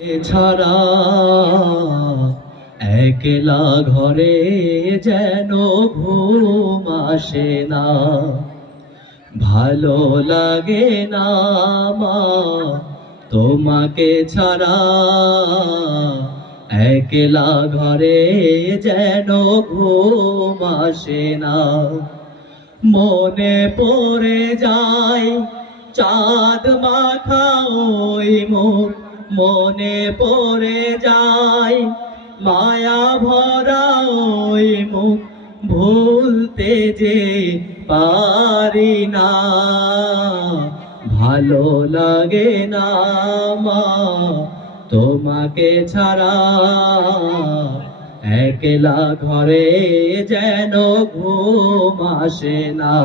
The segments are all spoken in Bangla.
ছাড়া একলা ঘরে যেন ঘুম আসে না, ভালো লাগে না মা তোমাকে ছাড়া। একলা ঘরে যেন ঘুম আসে না, মনে পড়ে যায় চাঁদ মাখা ওই মুখ, মনে পড়ে যায় মায়া ভরা ওই মুখ, ভুলতে যে পারি না, ভালো লাগে না মা তোমাকে ছাড়া। একলা ঘরে যেন ঘুম আসে না,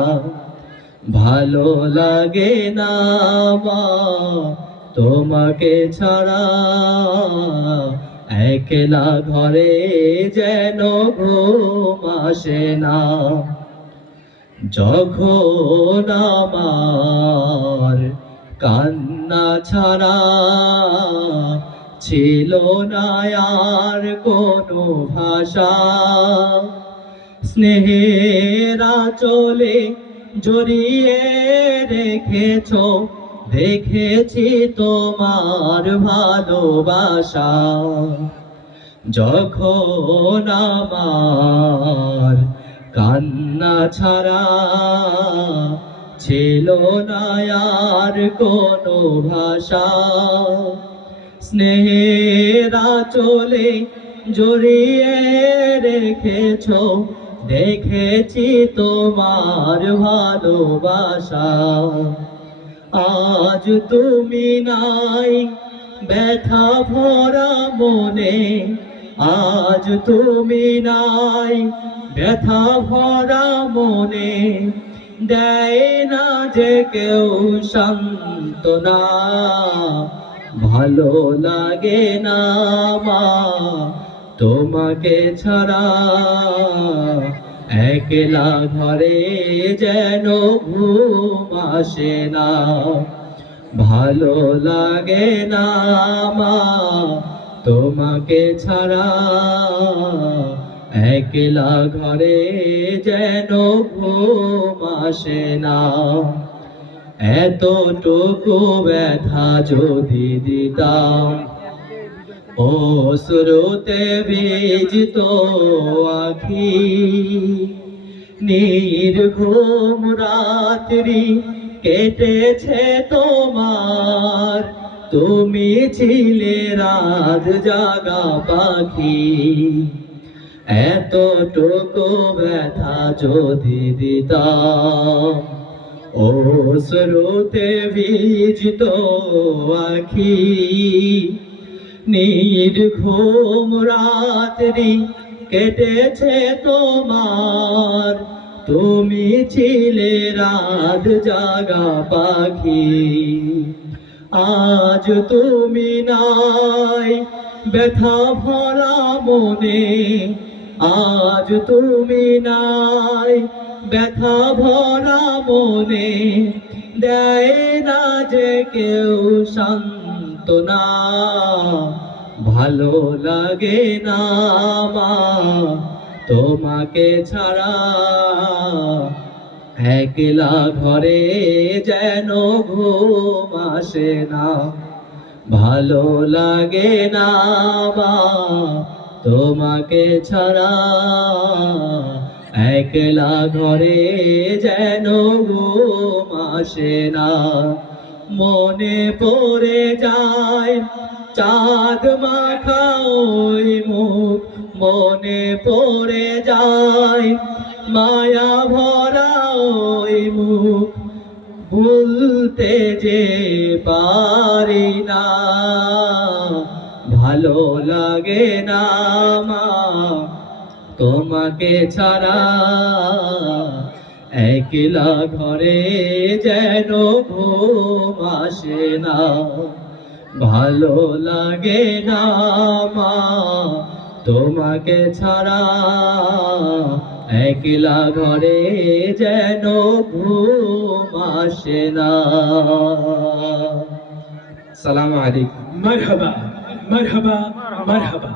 ভালো লাগে না মা তোমাকে ছাড়া। একলা ঘরে যেন ঘুম আসে না, যখন আমার কান্না ছাড়া ছিল না আর কোনো ভাষা, স্নেহেরা চলে জড়িয়ে রেখেছো, দেখেছি তোমার ভালোবাসা। যখন আমার কান্না ছাড়া ছিল না আর কোনো ভাষা, স্নেহেরা চলে জড়িয়ে রেখেছো, দেখেছি তোমার ভালোবাসা। আজ তুমি নাই ব্যথা ভরা মনে, আজ তুমি নাই ব্যথা ভরা মনে, দেয় না যে কেউ সান্ত্বনা, ভালো লাগে না মা তোমাকে ছাড়া। একলা ঘরে যেন ঘুম আসে না, ভালো লাগে না মা তোমাকে ছাড়া। একলা ঘরে যেন ঘুম আসে না, এতটুকু ব্যথা যদি দিতাম অশ্রুতে ভিজতো আখি, নির্ঘুম রাত্রি কেটেছে তোমার, তুমি ছিলে রাত জাগা পাখি। এতটুকু ব্যথা যদি দিতাম অশ্রুতে ভিজতো আখি, নির্ঘুম রাত্রি কেটেছে তোমার, তুমি ছিলে রাত জাগা পাখি। আজ তুমি নাই ব্যথা ভরা মনে, আজ তুমি নাই ব্যথা ভরা মনে, দেয় না যে কেউ সান্ত্বনা, ভালো লাগে না মা তোমাকে ছাড়া। একলা ঘরে যেন ঘুম আসে না, ভালো লাগে না মা তোমাকে ছাড়া। একলা ঘরে যেন ঘুম আসে না, মনে পড়ে যায় চাঁদ মাখা ওই মুখ, মনে পড়ে যায় মায়া ভরা ওই মুখ, ভুলতে যে পারি না, ভালো লাগে না মা তোমাকে ছাড়া। একলা ঘরে যেন ঘুম আসে না, ভালো লাগে না মা তোমাকে ছাড়া। একলা ঘরে যেন ঘুম আসে না। সালাম আলাইকুম। মারহাবা। মারহাবা মারহাবা।